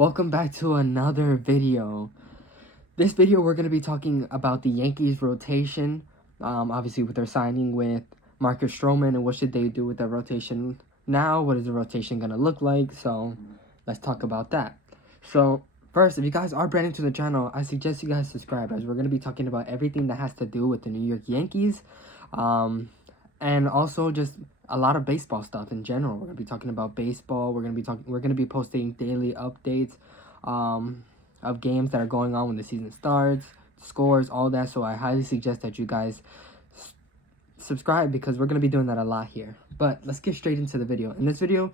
Welcome back to another video. This video we're going to be talking about the Yankees rotation, obviously with their signing with Marcus Stroman, and what should they do with their rotation now. What is the rotation going to look like? So let's talk about that. So first, if you guys are brand new to the channel, I suggest you guys subscribe, as we're going to be talking about everything that has to do with the New York Yankees, and also just a lot of baseball stuff in general. We're gonna be talking about baseball. We're gonna be posting daily updates of games that are going on when the season starts, scores, all that. So I highly suggest that you guys subscribe, because we're gonna be doing that a lot here. But let's get straight into the video. In this video,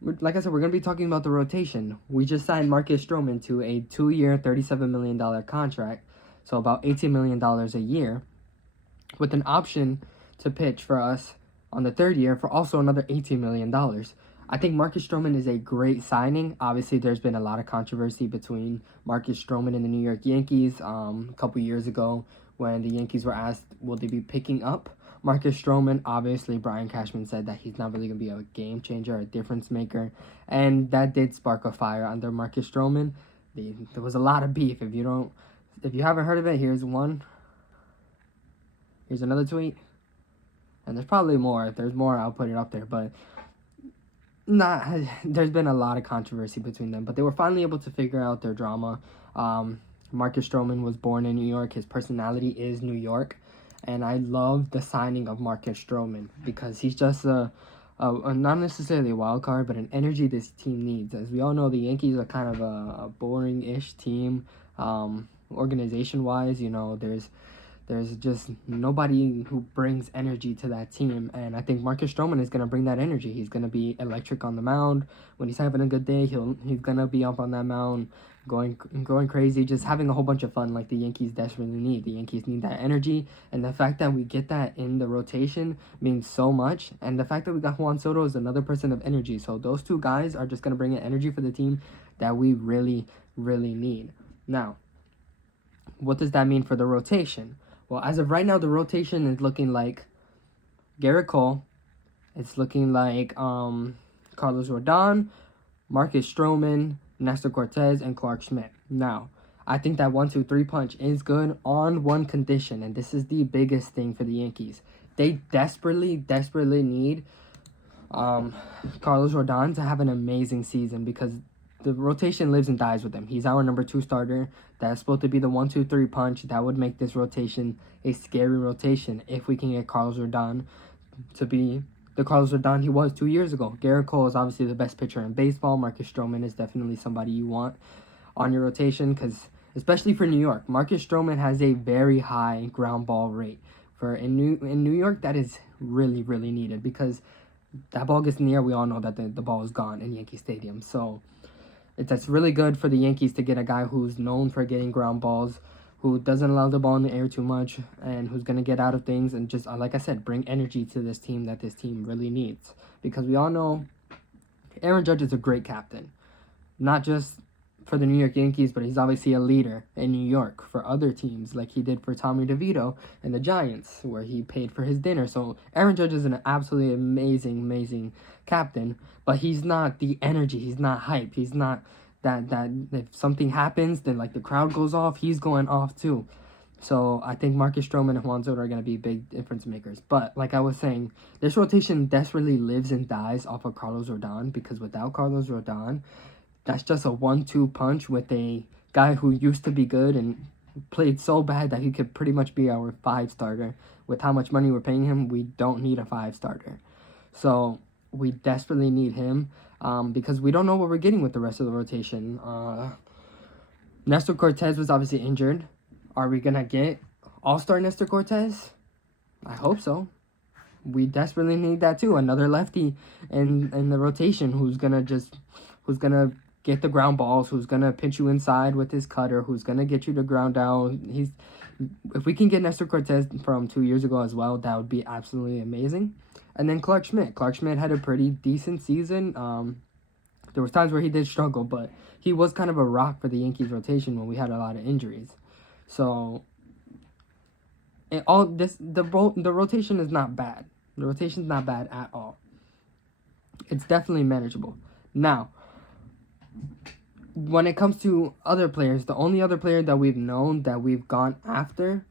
like I said, we're gonna be talking about the rotation. We just signed Marcus Stroman to a 2-year, $37 million contract, so about $18 million a year, with an option to pitch for us on the third year for also another $18 million. I think Marcus Stroman is a great signing. Obviously, there's been a lot of controversy between Marcus Stroman and the New York Yankees a couple years ago when the Yankees were asked, will they be picking up Marcus Stroman? Obviously, Brian Cashman said that he's not really going to be a game changer, a difference maker, and that did spark a fire under Marcus Stroman. There was a lot of beef. If you haven't heard of it, here's another tweet. And there's probably more. If there's more, I'll put it up there. But there's been a lot of controversy between them. But they were finally able to figure out their drama. Marcus Stroman was born in New York. His personality is New York. And I love the signing of Marcus Stroman, because he's just a not necessarily a wild card, but an energy this team needs. As we all know, the Yankees are kind of a boring-ish team, organization-wise. You know, there's just nobody who brings energy to that team. And I think Marcus Stroman is going to bring that energy. He's going to be electric on the mound. When he's having a good day, he's going to be up on that mound, going crazy, just having a whole bunch of fun like the Yankees desperately need. The Yankees need that energy. And the fact that we get that in the rotation means so much. And the fact that we got Juan Soto is another person of energy. So those two guys are just going to bring in energy for the team that we really, really need. Now, what does that mean for the rotation? Well, as of right now, the rotation is looking like Garrett Cole. It's looking like Carlos Rodon, Marcus Stroman, Nestor Cortez, and Clark Schmidt. Now, I think that 1-2-3 punch is good on one condition, and this is the biggest thing for the Yankees. They desperately need Carlos Rodon to have an amazing season, because the rotation lives and dies with him. He's our number 2 starter. That's supposed to be the 1-2-3 punch. That would make this rotation a scary rotation if we can get Carlos Rodon to be the Carlos Rodon he was 2 years ago. Garrett Cole is obviously the best pitcher in baseball. Marcus Stroman is definitely somebody you want on your rotation, because especially for New York, Marcus Stroman has a very high ground ball rate. In New York, that is really, really needed, because that ball gets in the air. We all know that the ball is gone in Yankee Stadium. So that's really good for the Yankees to get a guy who's known for getting ground balls, who doesn't allow the ball in the air too much, and who's going to get out of things and just, like I said, bring energy to this team that this team really needs. Because we all know Aaron Judge is a great captain, not just for the New York Yankees, but he's obviously a leader in New York for other teams, like he did for Tommy DeVito and the Giants, where he paid for his dinner. So Aaron Judge is an absolutely amazing captain, but he's not the energy. He's not hype. He's not that if something happens, then like the crowd goes off, he's going off too. So I think Marcus Stroman and Juan Soto are going to be big difference makers. But like I was saying, this rotation desperately lives and dies off of Carlos Rodon, because without Carlos Rodon, that's just a 1-2 punch with a guy who used to be good and played so bad that he could pretty much be our 5 starter. With how much money we're paying him, we don't need a 5 starter. So we desperately need him, because we don't know what we're getting with the rest of the rotation. Nestor Cortez was obviously injured. Are we going to get All-Star Nestor Cortez? I hope so. We desperately need that too. Another lefty in the rotation who's going to get the ground balls, who's going to pitch you inside with his cutter, who's going to get you to ground out. If we can get Nestor Cortez from 2 years ago as well, that would be absolutely amazing. And then Clark Schmidt. Clark Schmidt had a pretty decent season. There was times where he did struggle, but he was kind of a rock for the Yankees rotation when we had a lot of injuries. So the rotation is not bad. The rotation is not bad at all. It's definitely manageable. Now, when it comes to other players, the only other player that we've known that we've gone after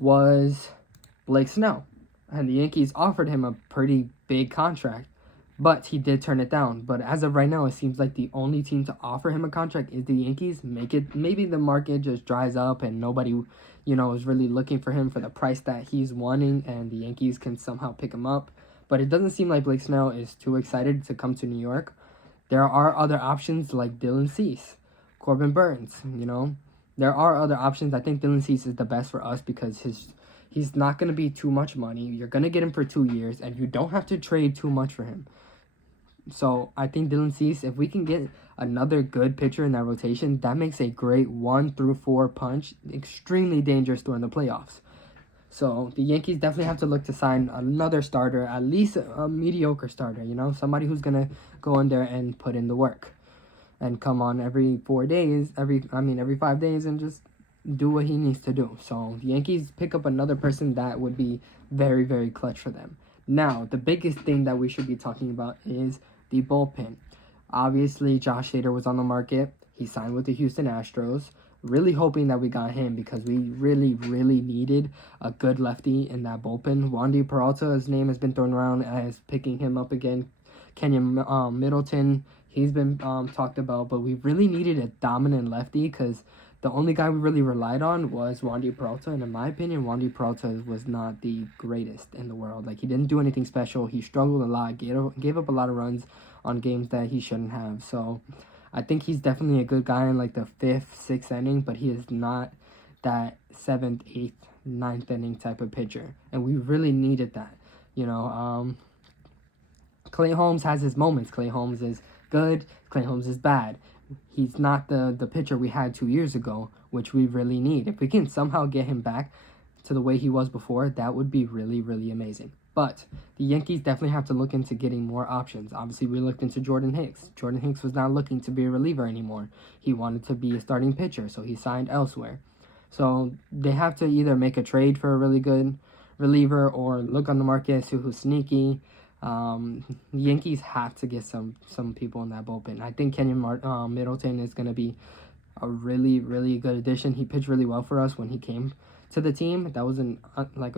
was Blake Snell. And the Yankees offered him a pretty big contract, but he did turn it down. But as of right now, it seems like the only team to offer him a contract is the Yankees. Maybe the market just dries up and nobody, is really looking for him for the price that he's wanting, and the Yankees can somehow pick him up. But it doesn't seem like Blake Snell is too excited to come to New York. There are other options like Dylan Cease, Corbin Burns, There are other options. I think Dylan Cease is the best for us because he's not going to be too much money. You're going to get him for 2 years, and you don't have to trade too much for him. So I think Dylan Cease, if we can get another good pitcher in that rotation, that makes a great 1 through 4 punch extremely dangerous during the playoffs. So the Yankees definitely have to look to sign another starter, at least a mediocre starter, somebody who's going to go in there and put in the work and come on every 4 days, every 5 days, and just do what he needs to do. So the Yankees pick up another person that would be very, very clutch for them. Now, the biggest thing that we should be talking about is the bullpen. Obviously, Josh Hader was on the market. He signed with the Houston Astros. Really hoping that we got him because we really, really needed a good lefty in that bullpen. Wandy Peralta's name has been thrown around as picking him up again. Kenyon Middleton, he's been talked about, but we really needed a dominant lefty because the only guy we really relied on was Wandy Peralta, and in my opinion, Wandy Peralta was not the greatest in the world. Like, he didn't do anything special. He struggled a lot, gave up a lot of runs on games that he shouldn't have. So I think he's definitely a good guy in like the 5th, 6th inning, but he is not that 7th, 8th, 9th inning type of pitcher, and we really needed that. Clay Holmes has his moments. Clay Holmes is good. Clay Holmes is bad. He's not the pitcher we had 2 years ago, which we really need. If we can somehow get him back to the way he was before, that would be really, really amazing. But the Yankees definitely have to look into getting more options. Obviously, we looked into Jordan Hicks. Jordan Hicks was not looking to be a reliever anymore. He wanted to be a starting pitcher, so he signed elsewhere. So they have to either make a trade for a really good reliever or look on the market, see who's sneaky. The Yankees have to get some people in that bullpen. I think Kenyon Middleton is going to be a really, really good addition. He pitched really well for us when he came to the team. That was a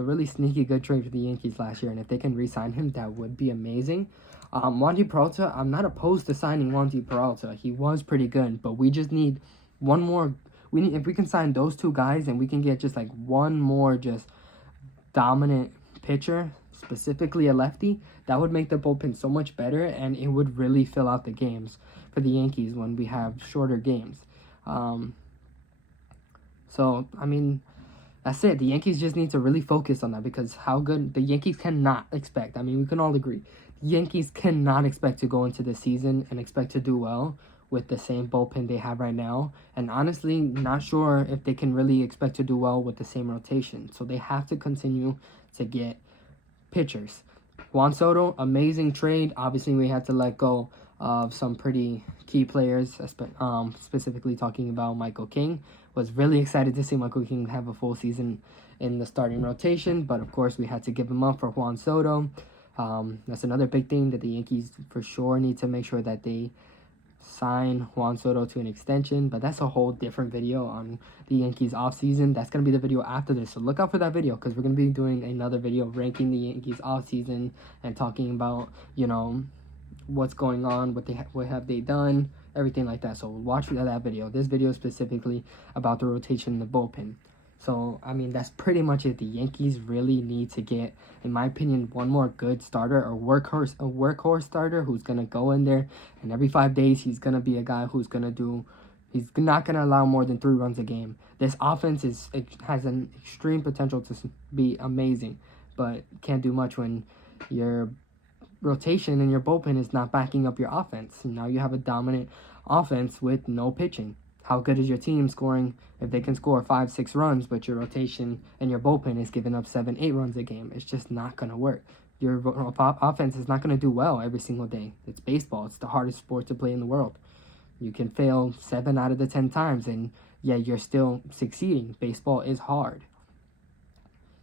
really sneaky good trade for the Yankees last year, and if they can re-sign him, that would be amazing. Wandy Peralta, I'm not opposed to signing Wandy Peralta. He was pretty good, but we just need one more. If we can sign those 2 guys and we can get just like one more just dominant pitcher, specifically a lefty, that would make the bullpen so much better, and it would really fill out the games for the Yankees when we have shorter games. So, that's it. The Yankees just need to really focus on that because how good the Yankees cannot expect. We can all agree. The Yankees cannot expect to go into the season and expect to do well with the same bullpen they have right now. And honestly, not sure if they can really expect to do well with the same rotation. So they have to continue to get pitchers. Juan Soto, amazing trade. Obviously, we had to let go of some pretty key players, specifically talking about Michael King. Was really excited to see Michael King have a full season in the starting rotation, but of course we had to give him up for Juan Soto. That's another big thing that the Yankees for sure need to make sure that they sign Juan Soto to an extension, but that's a whole different video on the Yankees offseason. That's going to be the video after this, so look out for that video because we're going to be doing another video ranking the Yankees offseason and talking about, what's going on, what have they done, everything like that. So watch that video. This video is specifically about the rotation in the bullpen. So, that's pretty much it. The Yankees really need to get, in my opinion, one more good starter, a workhorse starter who's going to go in there, and every 5 days he's going to be a guy who's going to he's not going to allow more than 3 runs a game. This offense has an extreme potential to be amazing, but can't do much when your rotation and your bullpen is not backing up your offense. Now you have a dominant offense with no pitching. How good is your team scoring if they can score 5-6 runs, but your rotation and your bullpen is giving up 7-8 runs a game? It's just not going to work. Your offense is not going to do well every single day. It's baseball. It's the hardest sport to play in the world. You can fail 7 out of the 10 times, and yeah, you're still succeeding. Baseball is hard.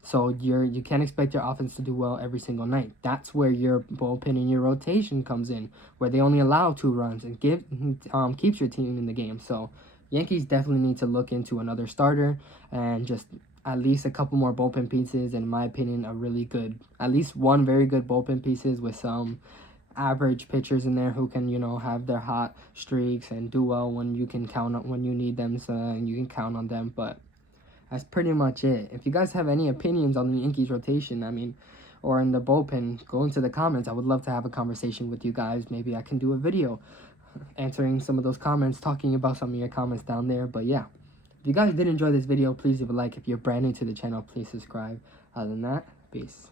So you can't expect your offense to do well every single night. That's where your bullpen and your rotation comes in, where they only allow 2 runs and keeps your team in the game. So Yankees definitely need to look into another starter and just at least a couple more bullpen pieces. And in my opinion, at least one very good bullpen pieces with some average pitchers in there who can, have their hot streaks and do well when you need them, so you can count on them. But that's pretty much it. If you guys have any opinions on the Yankees rotation, or in the bullpen, go into the comments. I would love to have a conversation with you guys. Maybe I can do a video answering some of those comments, talking about some of your comments down there. But yeah, if you guys did enjoy this video, please leave a like. If you're brand new to the channel, please subscribe. Other than that, peace.